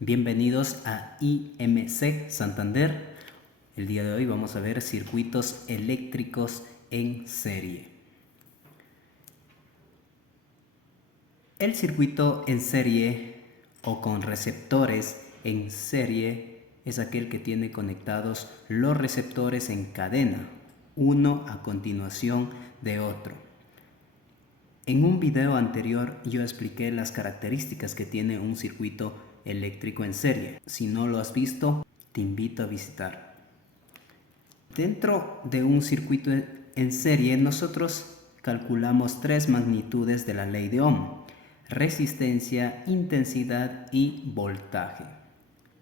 Bienvenidos a IMC Santander. El día de hoy vamos a ver circuitos eléctricos en serie. El circuito en serie o con receptores en serie es aquel que tiene conectados los receptores en cadena, uno a continuación de otro. En un video anterior yo expliqué las características que tiene un circuito eléctrico en serie. Si no lo has visto, te invito a visitar. Dentro de un circuito en serie, nosotros calculamos tres magnitudes de la ley de Ohm: resistencia, intensidad y voltaje.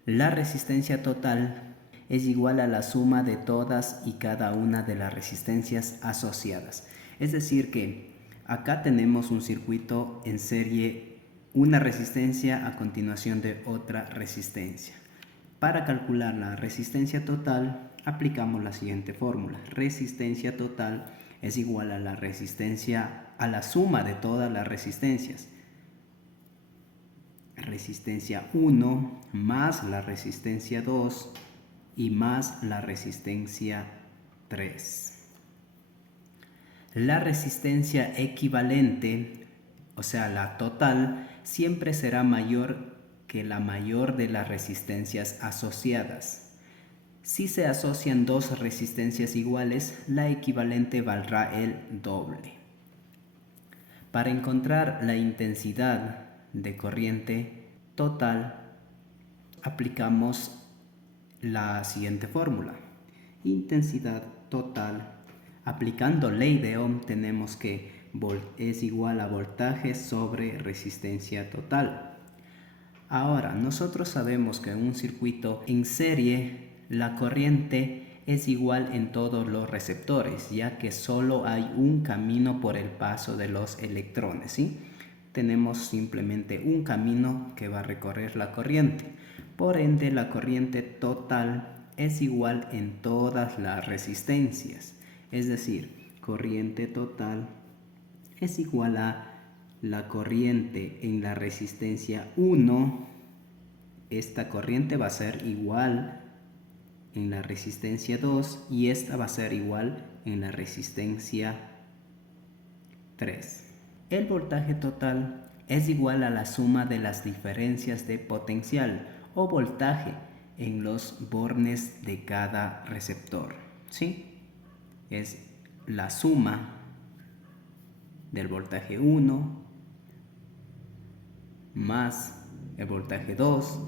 La resistencia total es igual a la suma de todas y cada una de las resistencias asociadas. Es decir que acá tenemos un circuito en serie, una resistencia a continuación de otra resistencia. Para calcular la resistencia total, aplicamos la siguiente fórmula. Resistencia total es igual a la resistencia, a la suma de todas las resistencias. Resistencia 1 más la resistencia 2 y más la resistencia 3. La resistencia equivalente, o sea la total, siempre será mayor que la mayor de las resistencias asociadas. Si se asocian dos resistencias iguales, la equivalente valdrá el doble. Para encontrar la intensidad de corriente total, aplicamos la siguiente fórmula. Intensidad total. Aplicando ley de Ohm tenemos que es igual a voltaje sobre resistencia total. Ahora, nosotros sabemos que en un circuito en serie la corriente es igual en todos los receptores, ya que solo hay un camino por el paso de los electrones, ¿sí? Tenemos simplemente un camino que va a recorrer la corriente. Por ende, la corriente total es igual en todas las resistencias. Es decir, corriente total es igual a la corriente en la resistencia 1. Esta corriente va a ser igual en la resistencia 2 y esta va a ser igual en la resistencia 3. El voltaje total es igual a la suma de las diferencias de potencial o voltaje en los bornes de cada receptor, ¿sí? Es la suma del voltaje 1 más el voltaje 2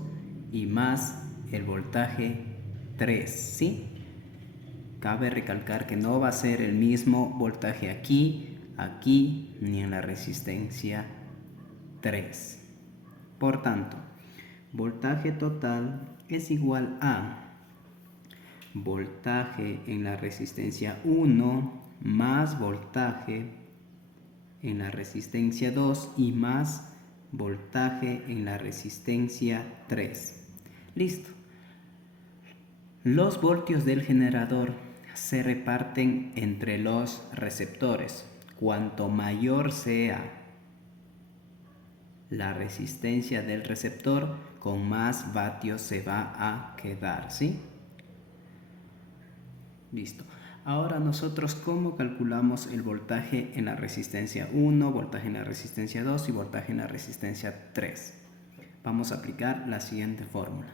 y más el voltaje 3, ¿sí? Cabe recalcar que no va a ser el mismo voltaje aquí, ni en la resistencia 3. Por tanto, voltaje total es igual a voltaje en la resistencia 1 más voltaje en la resistencia 2 y más voltaje en la resistencia 3. Listo. Los voltios del generador se reparten entre los receptores. Cuanto mayor sea la resistencia del receptor, con más vatios se va a quedar, ¿sí? Listo. Ahora nosotros, ¿cómo calculamos el voltaje en la resistencia 1, voltaje en la resistencia 2 y voltaje en la resistencia 3? Vamos a aplicar la siguiente fórmula.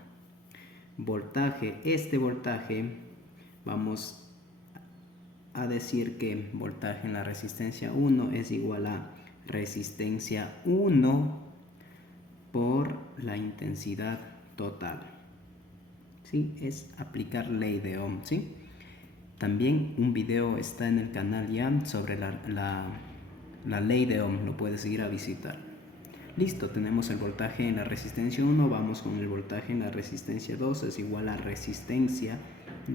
Voltaje, vamos a decir que voltaje en la resistencia 1 es igual a resistencia 1 por la intensidad total. ¿Sí? Es aplicar ley de Ohm, ¿sí? También un video está en el canal ya sobre la ley de Ohm, lo puedes ir a visitar. Listo, tenemos el voltaje en la resistencia 1, vamos con el voltaje en la resistencia 2, es igual a resistencia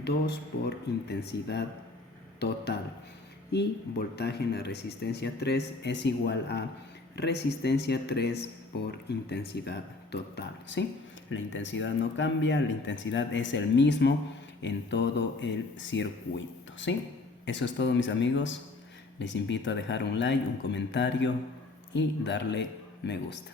2 por intensidad total. Y voltaje en la resistencia 3 es igual a resistencia 3 por intensidad total, ¿sí? La intensidad no cambia, la intensidad es el mismo en todo el circuito, ¿sí? Eso es todo, mis amigos. Les invito a dejar un like, un comentario y darle me gusta.